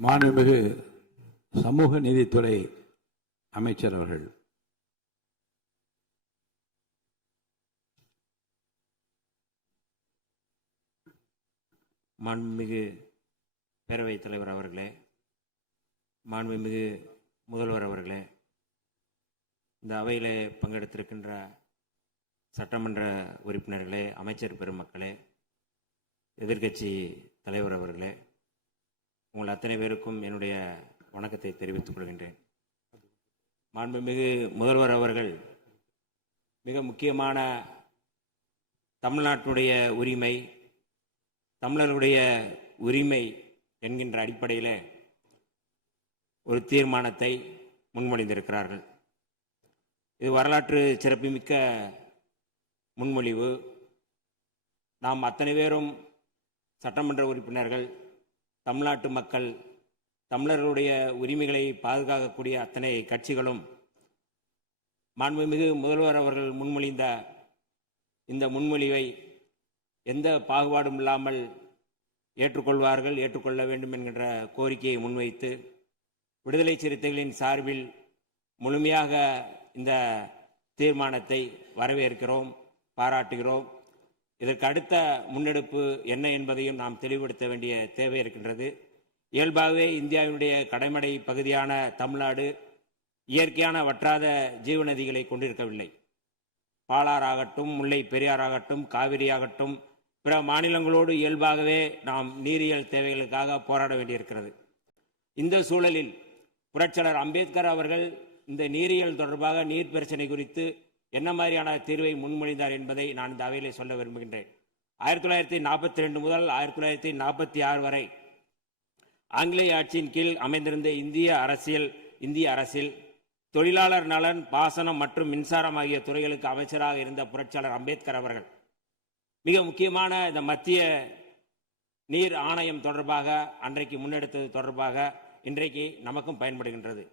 மாண்புமிகு சமூக நீதித்துறை அமைச்சர் அவர்கள். மாண்புமிகு பேரவைத் தலைவர் அவர்களே, மாண்புமிகு முதல்வர் அவர்களே, இந்த அவையிலே பங்கெடுத்திருக்கின்ற சட்டமன்ற உறுப்பினர்களே, அமைச்சர் பெருமக்களே, எதிர்க்கட்சி தலைவர் அவர்களே, உங்கள் அத்தனை பேருக்கும் என்னுடைய வணக்கத்தை தெரிவித்துக் கொள்கின்றேன். மாண்புமிகு முதல்வர் அவர்கள் மிக முக்கியமான தமிழ்நாட்டுடைய உரிமை, தமிழர்களுடைய உரிமை என்கின்ற அடிப்படையில் ஒரு தீர்மானத்தை முன்மொழிந்திருக்கிறார்கள். இது வரலாற்று சிறப்புமிக்க முன்மொழிவு. நாம் அத்தனை பேரும் சட்டமன்ற உறுப்பினர்கள், தமிழ்நாட்டு மக்கள், தமிழர்களுடைய உரிமைகளை பாதுகாக்கக்கூடிய அத்தனை கட்சிகளும் மாண்புமிகு முதல்வர் அவர்கள் முன்மொழிந்த இந்த முன்மொழிவை எந்த பாகுபாடும் இல்லாமல் ஏற்றுக்கொள்வார்கள், ஏற்றுக்கொள்ள வேண்டும் என்கின்ற கோரிக்கையை முன்வைத்து விடுதலை சிறுத்தைகளின் சார்பில் முழுமையாக இந்த தீர்மானத்தை வரவேற்கிறோம், பாராட்டுகிறோம். இதற்கு அடுத்த முன்னெடுப்பு என்ன என்பதையும் நாம் தெளிவுபடுத்த வேண்டிய தேவை இருக்கின்றது. இயல்பாகவே இந்தியாவினுடைய கடைமடை பகுதியான தமிழ்நாடு இயற்கையான வற்றாத ஜீவநதிகளை கொண்டிருக்கவில்லை. பாலாறாகட்டும், முல்லை பெரியாறாகட்டும், காவிரியாகட்டும், பிற மாநிலங்களோடு இயல்பாகவே நாம் நீரியல் தேவைகளுக்காக போராட வேண்டியிருக்கிறது. இந்த சூழலில் புரட்சியாளர் அம்பேத்கர் அவர்கள் இந்த நீரியல் தொடர்பாக நீர் பிரச்சனை குறித்து என்ன மாதிரியான தீர்வை முன்மொழிந்தார் என்பதை நான் இந்த அவையிலே சொல்ல விரும்புகின்றேன். 1942 முதல் 1946 வரை ஆங்கிலேய ஆட்சியின் கீழ் அமைந்திருந்த இந்திய அரசில் தொழிலாளர் நலன், பாசனம் மற்றும் மின்சாரம் ஆகிய துறைகளுக்கு அமைச்சராக இருந்த புரட்சியாளர் அம்பேத்கர் அவர்கள் மிக முக்கியமான இந்த மத்திய நீர் ஆணையம் தொடர்பாக அன்றைக்கு முன்னெடுத்தது தொடர்பாக இன்றைக்கு நமக்கும் பயன்படுகின்றது.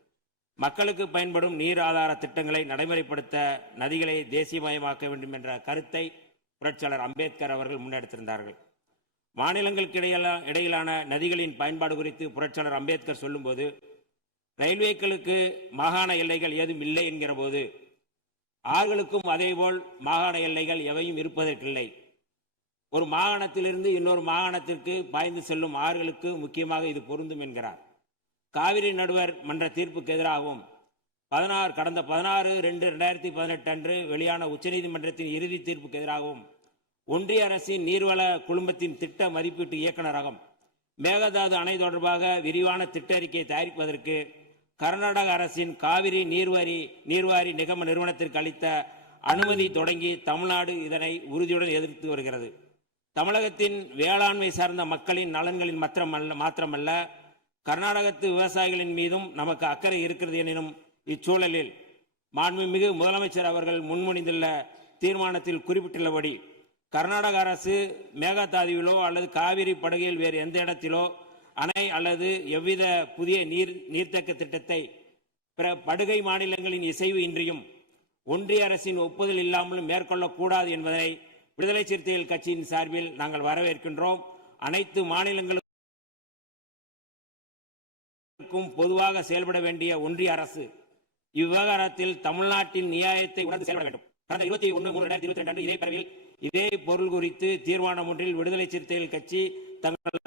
மக்களுக்கு பயன்படும் நீர் ஆதார திட்டங்களை நடைமுறைப்படுத்த நதிகளை தேசியமயமாக்க வேண்டும் என்ற கருத்தை புரட்சியாளர் அம்பேத்கர் அவர்கள் முன்னெடுத்திருந்தார்கள். மாநிலங்களுக்கு இடையிலான நதிகளின் பயன்பாடு குறித்து புரட்சியாளர் அம்பேத்கர் சொல்லும்போது, ரயில்வேக்களுக்கு மாகாண எல்லைகள் ஏதும் இல்லை என்கிற போது, ஆறுகளுக்கும் அதேபோல் மாகாண எல்லைகள் எவையும் இருப்பதற்கில்லை. ஒரு மாகாணத்திலிருந்து இன்னொரு மாகாணத்திற்கு பாய்ந்து செல்லும் ஆறுகளுக்கு முக்கியமாக இது பொருந்தும் என்கிறார். காவிரி நடுவர் மன்ற தீர்ப்புக்கு எதிராகவும் கடந்த 16/2/2018 அன்று வெளியான உச்சநீதிமன்றத்தின் இறுதி தீர்ப்புக்கு எதிராகவும் ஒன்றிய அரசின் நீர்வள குழுமத்தின் திட்ட மதிப்பீட்டு இயக்குநரகம் மேகதாது அணை தொடர்பாக விரிவான திட்ட அறிக்கையை தயாரிப்பதற்கு கர்நாடக அரசின் காவிரி நீர்வாரி நிகம நிறுவனத்திற்கு அளித்த அனுமதி தொடங்கி தமிழ்நாடு இதனை உறுதியுடன் எதிர்த்து வருகிறது. தமிழகத்தின் வேளாண்மை சார்ந்த மக்களின் நலன்களில் மாத்திரமல்ல, கர்நாடகத்து விவசாயிகளின் மீதும் நமக்கு அக்கறை இருக்கிறது எனும் இச்சூழலில் மாண்புமிகு முதலமைச்சர் அவர்கள் முன்மொழிந்துள்ள தீர்மானத்தில் குறிப்பிட்டுள்ளபடி கர்நாடக அரசு மேகதாதுவிலோ அல்லது காவிரி படுகையில் வேறு எந்த இடத்திலோ அணை அல்லது எவ்வித புதிய நீர்த்தேக்க திட்டத்தை பிற படுகை மாநிலங்களின் இசைவு இன்றியும் ஒன்றிய அரசின் ஒப்புதல் இல்லாமலும் மேற்கொள்ளக்கூடாது என்பதை விடுதலை சிறுத்தைகள் கட்சியின் சார்பில் நாங்கள் வரவேற்கின்றோம். அனைத்து மாநிலங்களுக்கும் பொதுவாக செயல்பட வேண்டிய ஒன்றிய அரசு இவ்விவகாரத்தில் தமிழ்நாட்டின் நியாயத்தை உணர்ந்து செயல்பட வேண்டும். கடந்த 21/3/2022 அன்று இதே பேரவையில் இதே பொருள் குறித்து தீர்மானம் ஒன்றில் விடுதலை சிறுத்தைகள் கட்சி தங்களது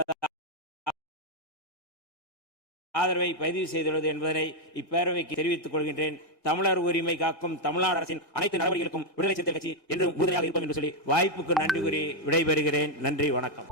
ஆதரவை பதிவு செய்துள்ளது என்பதனை இப்பேரவைக்கு தெரிவித்துக் கொள்கின்றேன். தமிழர் உரிமை காக்கும் தமிழ்நாடு அரசின் அனைத்து நடவடிக்கைகளுக்கும் விடுதலை சிறுத்தைகள் கட்சி என்றும் உறுதியாக இருக்கும் என்று சொல்லி வாய்ப்புக்கு நன்றி கூறி விடைபெறுகிறேன். நன்றி, வணக்கம்.